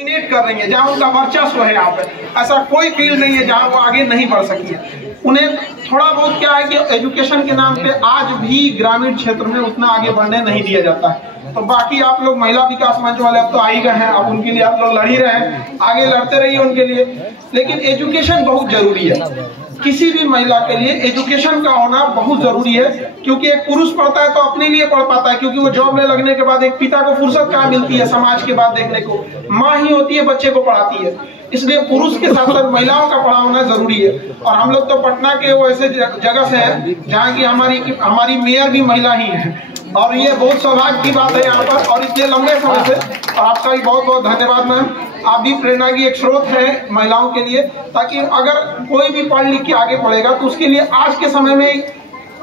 कर रही है, जहाँ उनका वर्चस्व है। यहाँ पे ऐसा कोई फील्ड नहीं है जहाँ वो आगे नहीं बढ़ सकी है। उन्हें थोड़ा बहुत क्या है कि एजुकेशन के नाम पे आज भी ग्रामीण क्षेत्र में उतना आगे बढ़ने नहीं दिया जाता है। तो बाकी आप लोग महिला विकास मंच वाले अब तो आ ही गए हैं, अब उनके लिए आप लोग लड़ ही रहे हैं, आगे लड़ते रहिए उनके लिए। लेकिन एजुकेशन बहुत जरूरी है, किसी भी महिला के लिए एजुकेशन का होना बहुत जरूरी है। क्योंकि एक पुरुष पढ़ता है तो अपने लिए पढ़ पाता है, क्योंकि वो जॉब में लगने के बाद एक पिता को फुर्सत कहाँ मिलती है समाज के बात देखने को, माँ ही होती है बच्चे को पढ़ाती है। इसलिए पुरुष के साथ साथ महिलाओं का पढ़ा होना जरूरी है। और हम लोग तो पटना के वो ऐसे जगह से है जहाँ की हमारी मेयर भी महिला ही है, और ये बहुत सौभाग्य की बात है यहाँ पर। और इतने लंबे समय से, और आपका भी बहुत बहुत धन्यवाद मैम, आप भी प्रेरणा की एक स्रोत है महिलाओं के लिए, ताकि अगर कोई भी पढ़ लिख के आगे बढ़ेगा तो उसके लिए आज के समय में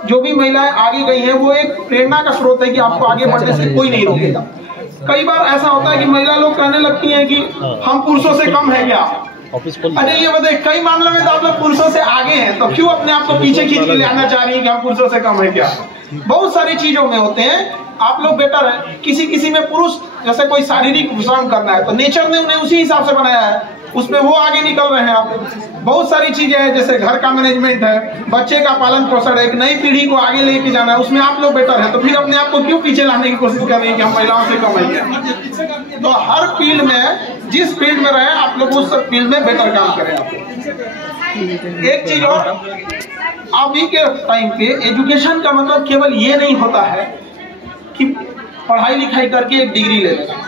जो भी महिलाएं आगे गई हैं वो एक प्रेरणा का स्रोत है कि आपको आगे बढ़ने से कोई नहीं रोकेगा। कई बार ऐसा होता है कि महिला लोग कहने लगती हैं कि हम पुरुषों से कम है क्या। अरे ये बताइए, कई मामलों में तो आप लोग पुरुषों से आगे हैं, तो क्यों अपने आप को पीछे खींच के ले आना चाह रही है कि हम पुरुषों से कम है क्या। बहुत सारी चीजों में होते हैं आप लोग बेटर है। किसी में पुरुष जैसे कोई शारीरिक श्रम करना है तो नेचर ने उन्हें उसी हिसाब से बनाया है, उसमें वो आगे निकल रहे हैं। आप बहुत सारी चीजें हैं जैसे घर का मैनेजमेंट है, बच्चे का पालन पोषण है, एक नई पीढ़ी को आगे लेके जाना है, उसमें आप लोग बेटर है। तो फिर अपने आप को क्यों पीछे लाने की कोशिश कर रहे हैं कि हम महिलाओं से कम है। तो हर फील्ड में, जिस फील्ड में रहे आप लोग उस फील्ड में बेटर काम करें। एक चीज और, अभी के टाइम पे एजुकेशन का मतलब केवल ये नहीं होता है कि पढ़ाई लिखाई करके एक डिग्री ले लेना।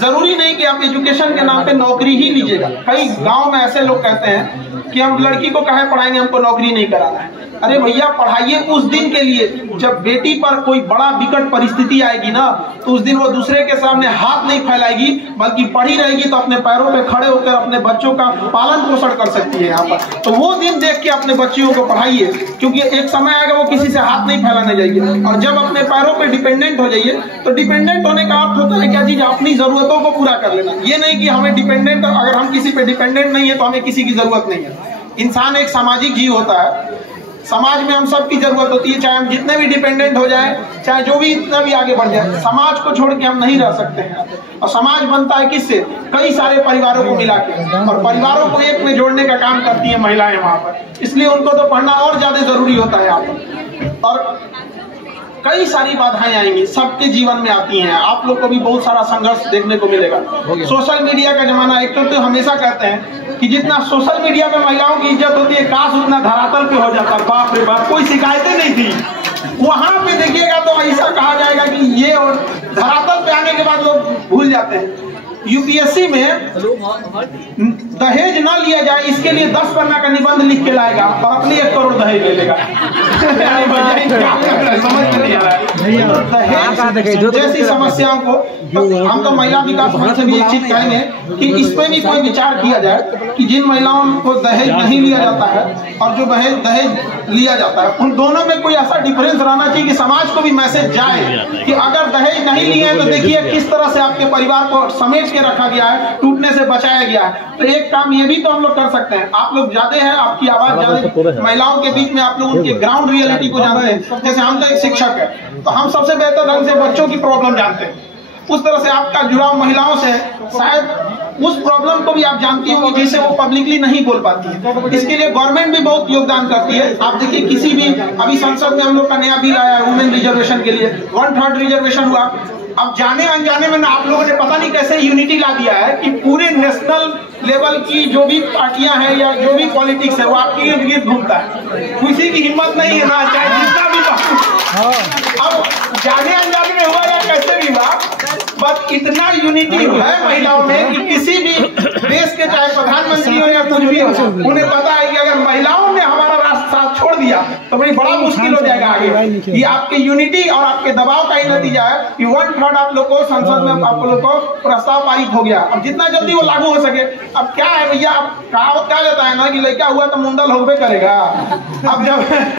जरूरी नहीं कि आप एजुकेशन के नाम पे नौकरी ही लीजिएगा। कई गांव में ऐसे लोग कहते हैं कि हम लड़की को काहे पढ़ाएंगे, हमको नौकरी नहीं कराना है। अरे भैया पढ़ाइए उस दिन के लिए जब बेटी पर कोई बड़ा विकट परिस्थिति आएगी ना, तो उस दिन वो दूसरे के सामने हाथ नहीं फैलाएगी, बल्कि पढ़ी रहेगी तो अपने पैरों पे खड़े होकर अपने बच्चों का पालन पोषण कर सकती है यहाँ पर। तो वो दिन देख के अपने बच्चियों को पढ़ाइए, क्योंकि एक समय आएगा वो किसी से हाथ नहीं फैलाने जाएगी। और जब अपने पैरों पे डिपेंडेंट हो जाइए, तो डिपेंडेंट होने का अर्थ होता है क्या चीज, अपनी जरूरतों को पूरा कर लेना। ये नहीं कि हमें डिपेंडेंट, अगर हम किसी पे डिपेंडेंट नहीं है तो हमें किसी की जरूरत नहीं है। इंसान एक सामाजिक जीव होता है, समाज में हम सबकी जरूरत होती है। चाहे हम जितने भी डिपेंडेंट हो जाए, चाहे जो भी इतना भी आगे बढ़ जाए, समाज को छोड़ के हम नहीं रह सकते हैं। और समाज बनता है किससे, कई सारे परिवारों को मिला के, और परिवारों को एक में जोड़ने का काम करती है महिलाएं वहां पर। इसलिए उनको तो पढ़ना और ज्यादा जरूरी होता है यहाँ पर। और कई सारी बाधाएं आएंगी, सबके जीवन में आती हैं। आप लोग को भी बहुत सारा संघर्ष देखने को मिलेगा। सोशल मीडिया का जमाना, एक तो हमेशा कहते हैं कि जितना सोशल मीडिया पे महिलाओं की इज्जत होती है, काश उतना धरातल पे हो जाता। बाप रे बाप, कोई शिकायतें नहीं थी। वहां पे देखिएगा तो ऐसा कहा जाएगा कि ये, और धरातल पे आने के बाद लोग भूल जाते हैं। यूपीएससी में दहेज न लिया जाए इसके लिए 10 पन्ना का निबंध लिख के लाएगा और अपनी 1 करोड़ दहेज ले लेगा। दहेज जैसी समस्याओं को तो हम तो महिला विकास मंच से भी एक चीज कहेंगे कि इस पे भी कोई विचार किया जाए कि जिन महिलाओं को दहेज नहीं लिया जाता है और जो दहेज लिया जाता है, उन दोनों में कोई ऐसा डिफरेंस रहना चाहिए कि समाज को भी मैसेज जाए कि अगर दहेज नहीं लिए हैं तो देखिए किस तरह से आपके परिवार को समेट के रखा गया है, टूटने से बचाया गया है। तो एक काम ये भी तो हम लोग कर सकते हैं। आप लोग ज्यादा है, आपकी आवाज ज्यादा महिलाओं के बीच में, आप लोग उनके ग्राउंड रियलिटी को जानते हैं। जैसे हम तो एक शिक्षक है, तो हम सबसे बेहतर ढंग से बच्चों की प्रॉब्लम जानते हैं। उस तरह से आपका जुड़ाव महिलाओं से, शायद उस प्रॉब्लम को भी आप जानती होंगी जिसे वो पब्लिकली नहीं बोल पाती है। इसके लिए गवर्नमेंट भी बहुत योगदान करती है। आप देखिए किसी भी, अभी संसद में हम लोग का नया बिल आया है वुमेन रिजर्वेशन के लिए, 1/3 रिजर्वेशन हुआ। अब जाने अनजाने में आप लोगों ने पता नहीं कैसे यूनिटी ला दिया है कि पूरे नेशनल लेवल की जो भी पार्टियां हैं या जो भी पॉलिटिक्स है वो आपके इर्द गिर्द घूमता है। किसी की हिम्मत नहीं है ना, चाहे जितना भी अब जाने अनजाने में हुआ या कैसे भी हुआ, बस इतना यूनिटी हुआ है महिलाओं में कि किसी भी देश के चाहे प्रधानमंत्री हो या कुछ भी हो, उन्हें पता है कि अगर महिलाओं ने हमारा राष्ट्र साथ छोड़ दिया तो भाई बड़ा मुश्किल हो जाएगा आगे। ये आपके यूनिटी और आपके दबाव का ही नतीजा है कि 1/3 आप लोग को संसद में आप लोग को प्रस्ताव पारित हो गया। अब जितना जल्दी वो लागू हो सके। अब क्या है भैया, अब कहावत क्या जाता है ना कि लड़का हुआ तो मुंडल होबे करेगा। अब जब